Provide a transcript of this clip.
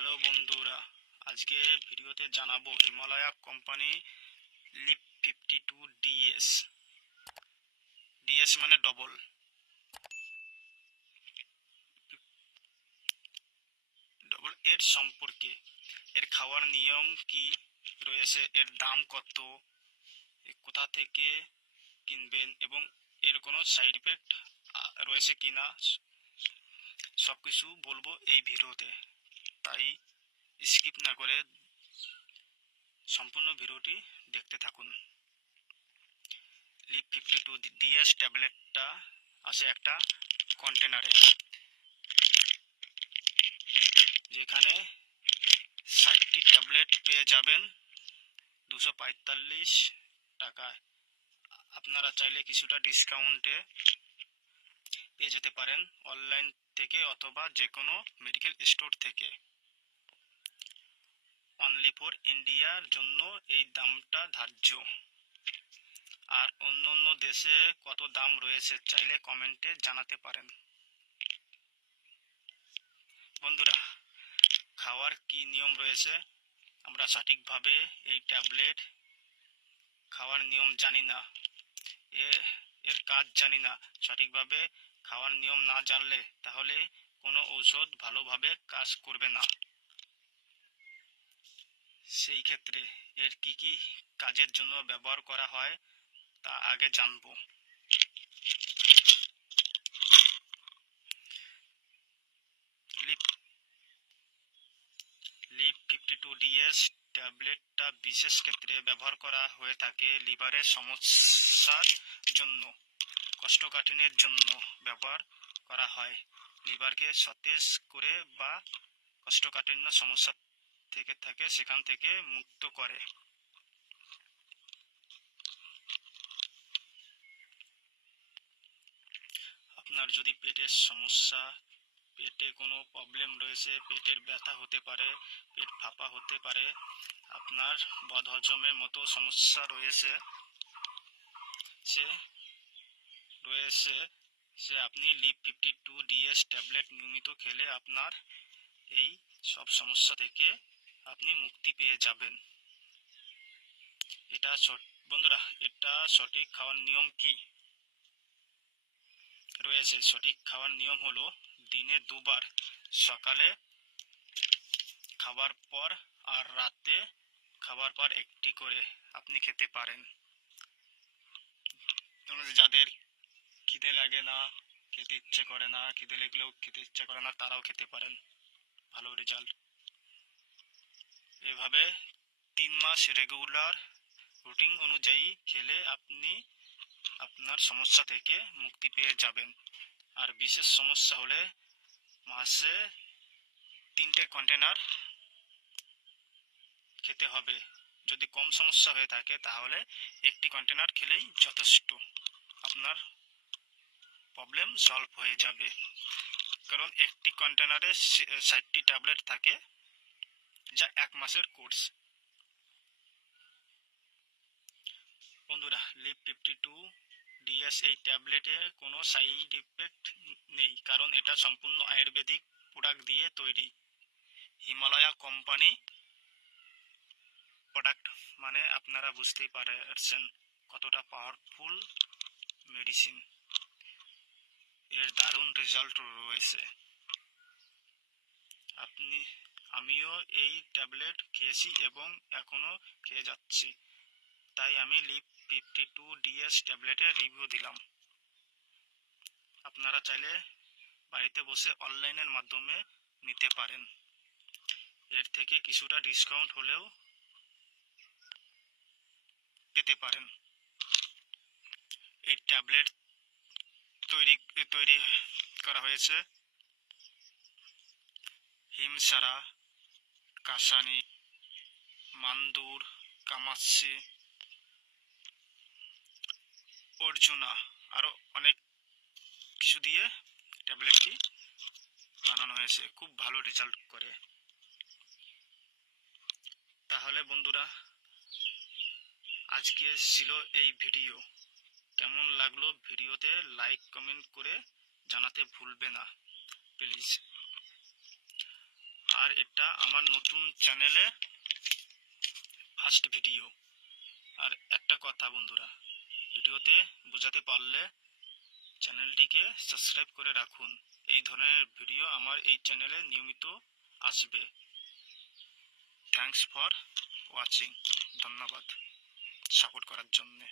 Hello বন্ধুরা, আজকে ভিডিওতে জানাব Himalaya company Liv fifty two DS DS মানে ডবল ডবল এর সম্পর্কে, এর খাওয়ার নিয়ম কি রয়েছে, এর দাম কত কোথা থেকে কিনবেন এবং এর কোনো সাইড ইফেক্ট রয়েছে কিনা সব কিছু বলব এই ভিডিওতে। তাই স্কিপ না করে সম্পূর্ণ ভিডিওটি দেখতে থাকুন। Liv fifty two D S ট্যাবলেটটা আছে একটা কন্টেনারে যেখানে ষাটটি ট্যাবলেট পেয়ে যাবেন দুশো পঁয়তাল্লিশ টাকায়। আপনারা চাইলে কিছুটা ডিসকাউন্টে পেয়ে যেতে পারেন অনলাইন থেকে অথবা যে কোনো মেডিকেল স্টোর থেকে। অনলি ফর ইন্ডিয়ার জন্য এই দামটা ধার্য। আর অন্য অন্য দেশে কত দাম রয়েছে চাইলে কমেন্টে জানাতে পারেন। বন্ধুরা, খাওয়ার কি নিয়ম রয়েছে? আমরা সঠিকভাবে এই ট্যাবলেট খাওয়ার নিয়ম জানি না। এর কাজ জানি না। সঠিকভাবে খাওয়ার নিয়ম না জানলে তাহলে কোনো ঔষধ ভালোভাবে কাজ করবে না। সেই ক্ষেত্রে এর কি কি কাজের জন্য ব্যবহার করা হয় তা আগে জানব। Liv fifty two D S ট্যাবলেটটা বিশেষ ক্ষেত্রে ব্যবহার করা হয়ে থাকে লিভারের সমস্যার জন্য, কোষ্ঠকাঠিন্যের জন্য ব্যবহার করা হয়। লিভারকে সতেজ করে বা কোষ্ঠকাঠিন্য সমস্যা থেকে থাকে, সেখান থেকে মুক্ত করে। আপনার যদি পেটের সমস্যা, পেটে কোনো প্রবলেম রয়েছে, পেটের ব্যথা হতে পারে, পেট ফাঁপা হতে পারে, আপনার বদহজমের মতো সমস্যা রয়েছে, সে রয়েছে, সে আপনি Liv fifty two DS tablet নিয়মিত খেলে আপনার এই সব সমস্যা থেকে আপনি মুক্তি পেয়ে যাবেন। এটা বন্ধুরা, এটা সঠিক খাওয়ার নিয়ম কি? রয়েছে, সঠিক খাওয়ার নিয়ম হলো দিনে দুবার সকালে খাবার পর আর রাতে খাবার পর একটি করে আপনি খেতে পারেন। যাদের খিদে লাগে না, খেতে ইচ্ছে করে না, খিদে লাগলেও খেতে ইচ্ছে করে না, তারাও খেতে পারেন। ভালো রেজাল্ট এভাবে তিন মাস রেগুলার রুটিন অনুযায়ী খেলে আপনি আপনার সমস্যা থেকে মুক্তি পেয়ে যাবেন। আর বিশেষ সমস্যা হলে মাসে তিনটে কন্টেনার খেতে হবে। যদি কম সমস্যা হয়ে থাকে তাহলে একটি কন্টেনার খেলেই যথেষ্ট। আপনার প্রবলেম সলভ হয়ে যাবে। কারণ একটি কন্টেনারে ষাটটি ট্যাবলেট থাকে। যা এক মাসের কোর্স। বন্ধুরা লিপ ফিফটি টু ডিএস এই ট্যাবলেটে কোনো সাইড ইফেক্ট নেই, কারণ এটা সম্পূর্ণ আয়ুর্বেদিক প্রোডাক্ট দিয়ে তৈরি। হিমালয়া কোম্পানি প্রোডাক্ট মানে আপনারা বুঝতেই পারছেন কতটা পাওয়ারফুল মেডিসিন এর দারুণ রেজাল্ট রয়েছে। আপনি আমিও এই ট্যাবলেট খেয়েছি এবং এখনও খেয়ে যাচ্ছি। তাই আমি লিপ ফিফটি টু ডিএস ট্যাবলেটের রিভিউ দিলাম। আপনারা চাইলে বাড়িতে বসে অনলাইনের মাধ্যমে নিতে পারেন। এর থেকে কিছুটা ডিসকাউন্ট হলেও পেতে পারেন। এই ট্যাবলেট তৈরি তৈরি করা হয়েছে। হিমসারা কাসানি, মান্দুর, কামাচ্ছি, অর্জুনা আরও অনেক কিছু দিয়ে ট্যাবলেটটি বানানো হয়েছে। খুব ভালো রেজাল্ট করে। তাহলে বন্ধুরা, আজকে ছিল এই ভিডিও কেমন লাগল ভিডিওতে লাইক কমেন্ট করে জানাতে ভুলবে না। প্লিজ আর এটা আমার নতুন চ্যানেলে ফার্স্ট ভিডিও। আর একটা কথা বন্ধুরা, ভিডিওতে বোঝাতে পারলে চ্যানেলটিকে সাবস্ক্রাইব করে রাখুন। এই ধরনের ভিডিও আমার এই চ্যানেলে নিয়মিত আসবে। থ্যাঙ্কস ফর ওয়াচিং ধন্যবাদ সাপোর্ট করার জন্যে।